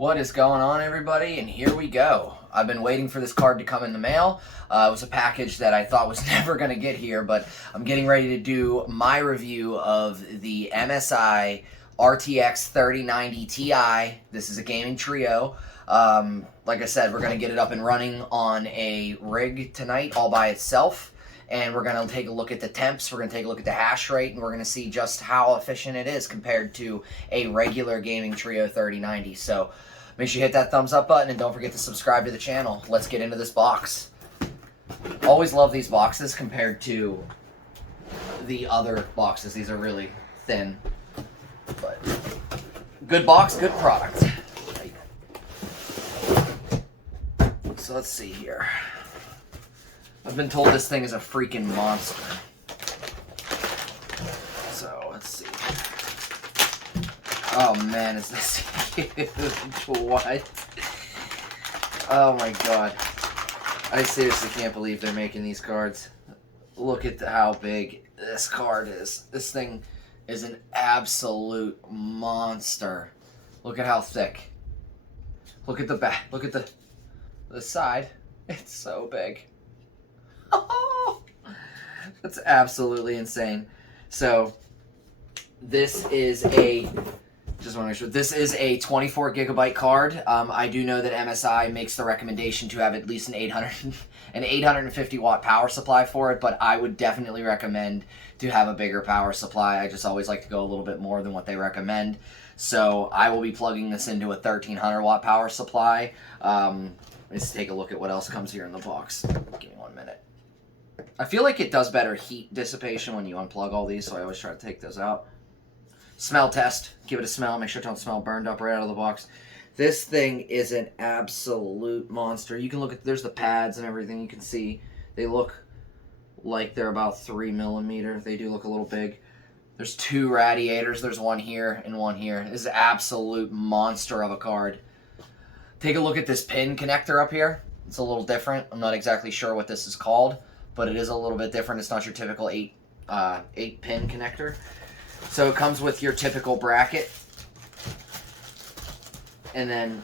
What is going on, everybody? And here we go. I've been waiting for this card to come in the mail. It was a package that I thought was never going to get here, but I'm getting ready to do my review of the MSI RTX3090 Ti. This is a gaming trio. Like I said, we're going to get it up and running on a rig tonight all by itself. And we're going to take a look at the temps, we're going to take a look at the hash rate, and we're going to see just how efficient it is compared to a regular gaming trio 3090. So make sure you hit that thumbs up button and don't forget to subscribe to the channel. Let's get into this box. Always love these boxes compared to the other boxes. These are really thin, but good box, good product. So let's see here. I've been told this thing is a freaking monster. So, let's see. Oh man, is this huge? What? Oh my god. I seriously can't believe they're making these cards. Look at how big this card is. This thing is an absolute monster. Look at how thick. Look at the back. Look at the side. It's so big. Oh, that's absolutely insane. So this is a, just want to make sure, this is a 24 gigabyte card. I do know that MSI makes the recommendation to have at least an 850 watt power supply for it, but I would definitely recommend to have a bigger power supply. I just always like to go a little bit more than what they recommend. So I will be plugging this into a 1300 watt power supply. Let's take a look at what else comes here in the box. Give me 1 minute. I feel like it does better heat dissipation when you unplug all these, so I always try to take those out. Smell test. Give it a smell. Make sure it don't smell burned up right out of the box. This thing is an absolute monster. You can look at, there's the pads and everything. You can see they look like they're about 3 millimeter. They do look a little big. There's two radiators. There's one here and one here. This is an absolute monster of a card. Take a look at this pin connector up here. It's a little different. I'm not exactly sure what this is called, but it is a little bit different. It's not your typical 8-pin connector. So it comes with your typical bracket. And then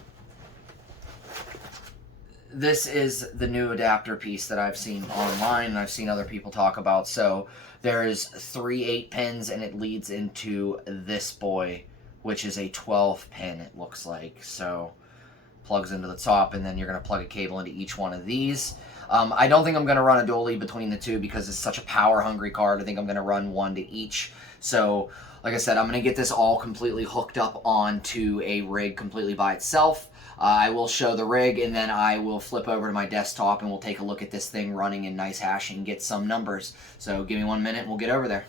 this is the new adapter piece that I've seen online and I've seen other people talk about. So there is 3 8-pins and it leads into this boy, which is a 12-pin, it looks like. So plugs into the top, and then you're going to plug a cable into each one of these. I don't think I'm going to run a dually between the two because it's such a power-hungry card. I think I'm going to run one to each. So, like I said, I'm going to get this all completely hooked up onto a rig completely by itself. I will show the rig, and then I will flip over to my desktop, and we'll take a look at this thing running in nice hash and get some numbers. So, give me 1 minute, and we'll get over there.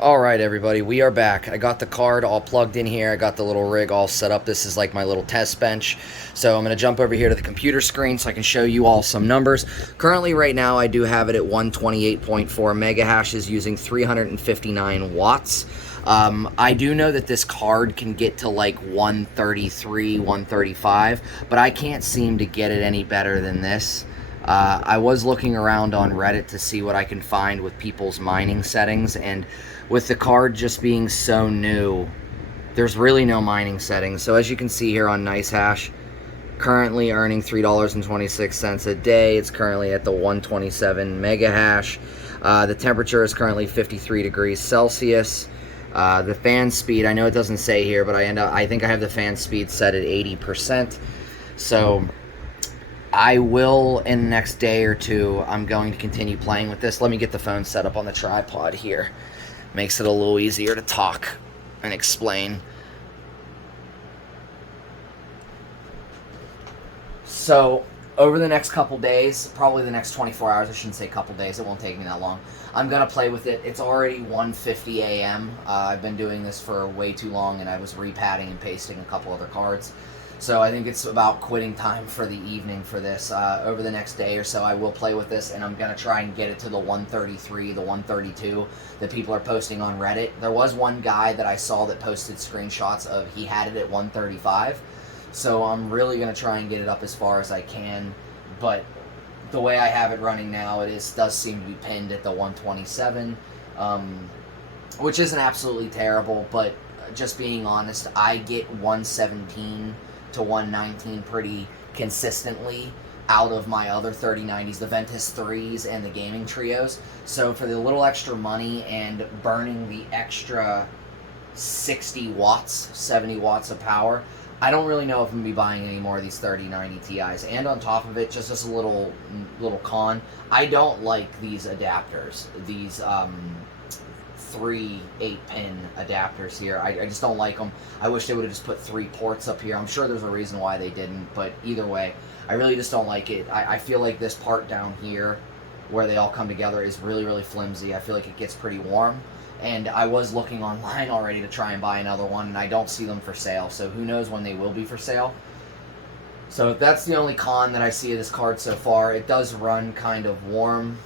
Alright everybody, we are back. I got the card all plugged in here. I got the little rig all set up. This is like my little test bench. So I'm going to jump over here to the computer screen so I can show you all some numbers. Currently right now I do have it at 128.4 mega hashes using 359 watts. I do know that this card can get to like 133, 135, but I can't seem to get it any better than this. I was looking around on Reddit to see what I can find with people's mining settings, and with the card just being so new, there's really no mining settings. So as you can see here on NiceHash, currently earning $3.26 a day. It's currently at the 127 mega hash. The temperature is currently 53 degrees Celsius. The fan speed, I know it doesn't say here, but I think I have the fan speed set at 80%. So I will, in the next day or two, I'm going to continue playing with this. Let me get the phone set up on the tripod here. Makes it a little easier to talk and explain. So, over the next couple days, probably the next 24 hours, I shouldn't say couple days, it won't take me that long, I'm going to play with it. It's already 1:50 a.m. I've been doing this for way too long, and I was repadding and pasting a couple other cards. So I think it's about quitting time for the evening for this. Over the next day or so, I will play with this, and I'm going to try and get it to the 133, the 132 that people are posting on Reddit. There was one guy that I saw that posted screenshots of he had it at 135. So I'm really going to try and get it up as far as I can. But the way I have it running now, does seem to be pinned at the 127, which isn't absolutely terrible, but just being honest, I get 117 to 119 pretty consistently out of my other 3090s, the Ventus 3s and the gaming trios. So for the little extra money and burning the extra 60 watts, 70 watts of power, I don't really know if I'm going to be buying any more of these 3090 Ti's. And on top of it, just as a little con, I don't like these adapters, these 3 8-pin adapters here. I just don't like them. I wish they would have just put 3 ports up here. I'm sure there's a reason why they didn't, but either way, I really just don't like it. I feel like this part down here, where they all come together, is really, really flimsy. I feel like it gets pretty warm. And I was looking online already to try and buy another one, and I don't see them for sale. So who knows when they will be for sale. So that's the only con that I see of this card so far. It does run kind of warm,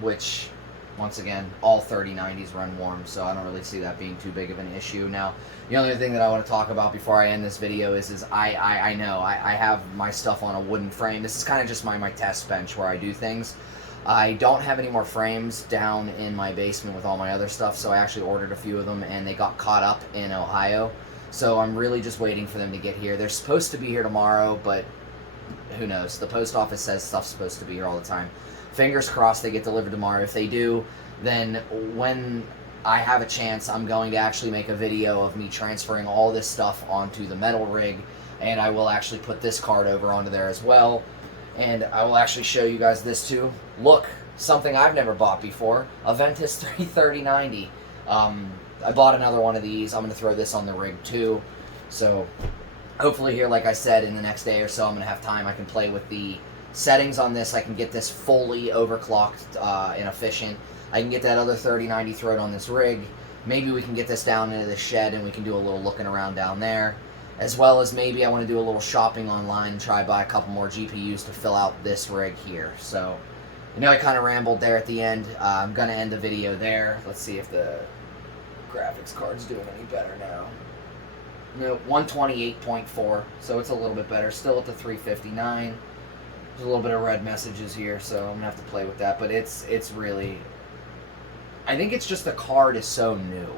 which, once again, all 3090s run warm, so I don't really see that being too big of an issue. Now, the only thing that I want to talk about before I end this video is I know I have my stuff on a wooden frame. This is kind of just my test bench where I do things. I don't have any more frames down in my basement with all my other stuff, so I actually ordered a few of them, and they got caught up in Ohio. So I'm really just waiting for them to get here. They're supposed to be here tomorrow, but who knows? The post office says stuff's supposed to be here all the time. Fingers crossed they get delivered tomorrow. If they do, then when I have a chance, I'm going to actually make a video of me transferring all this stuff onto the metal rig, and I will actually put this card over onto there as well. And I will actually show you guys this too. Look, something I've never bought before, a Ventus 3090. I bought another one of these. I'm going to throw this on the rig too. So hopefully here, like I said, in the next day or so, I'm going to have time. I can play with the settings on this. I can get this fully overclocked and efficient. I can get that other 3090 thrown on this rig. Maybe we can get this down into the shed and we can do a little looking around down there. As well as maybe I want to do a little shopping online and try buy a couple more GPUs to fill out this rig here. So, I know I kind of rambled there at the end. I'm going to end the video there. Let's see if the graphics card's doing any better now. No, 128.4, so it's a little bit better. Still at the 359. There's a little bit of red messages here, so I'm going to have to play with that. But it's really... I think it's just the card is so new.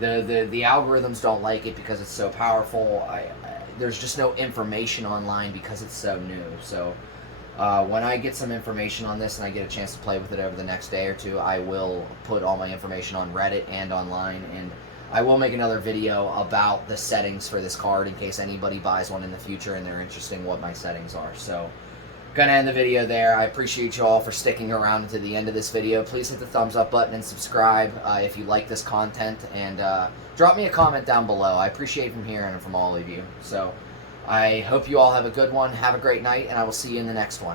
The algorithms don't like it because it's so powerful. There's just no information online because it's so new. So when I get some information on this and I get a chance to play with it over the next day or two, I will put all my information on Reddit and online, and I will make another video about the settings for this card in case anybody buys one in the future and they're interested in what my settings are. So gonna end the video there. I appreciate you all for sticking around to the end of this video. Please hit the thumbs up button and subscribe if you like this content, and drop me a comment down below. I appreciate from hearing from all of you. So I hope you all have a good one. Have a great night, and I will see you in the next one.